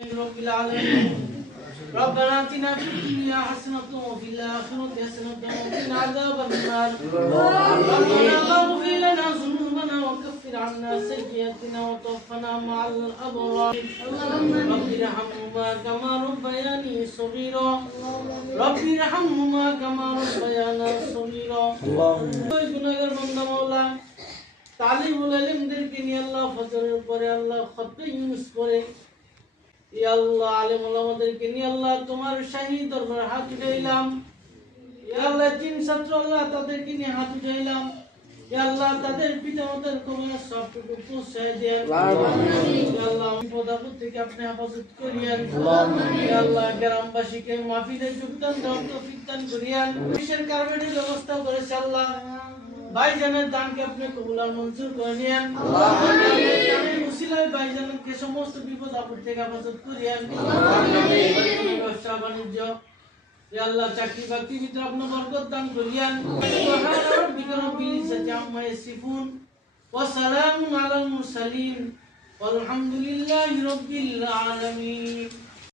رب العالمين ربنا اتنا في الدنيا حسنة وفي الآخرة حسنة وقنا عذاب النار ربنا اغفر لنا ذنوبنا وكفر عنا سيئاتنا وتوفنا مع الأبرار رب ارحمهما كما ربياني صغيرا رب ارحمهما كما ربيانا صغيرا ওই গুনাহগার বান্দা মাওলা তালিবুল আলিমদেরকে নিয়ে আল্লাহ ফজরের পরে আল্লাহ খতবে ইউনুস করে ইয়া আল্লাহ আলিম ওলামাদেরকে নিয়ে আল্লাহ তোমার শাহী দরবারে হাত উঠাইলাম। আল্লাহ তিন ছাত্র আল্লাহ তাদেরকে নিয়ে হাত উঠাইলাম। আল্লাহ তাদের পিতা মাতার কবর সবটুকু পৌঁছায় দেন আল্লাহ বিপদ আপদ থেকে আপনি হেফাজত করিয়েন। আল্লাহ গ্রামবাসীকে মাহফিলে যোগদান দান করিয়েন। বিশের কার্বেটের ব্যবস্থা করেছে আল্লাহ। ভাইজানের দানকে আপনি কবুল আর মঞ্জুর করে নিয়েন। ভাইজানকে সমস্ত বিপদ আপদ থেকে হেফাজত করিয়েন ব্যবসা বাণিজ্য ইয়া আল্লাহ চাকরি বাকরি ভিতরে আপনি বরকত দান করিয়েন সুবহান রাব্বিকা রব্বিল ইজ্জাতি আম্মা ইয়াসিফুন ওয়া সালামুন আলাল মুরসালিন والحمد لله رب العالمين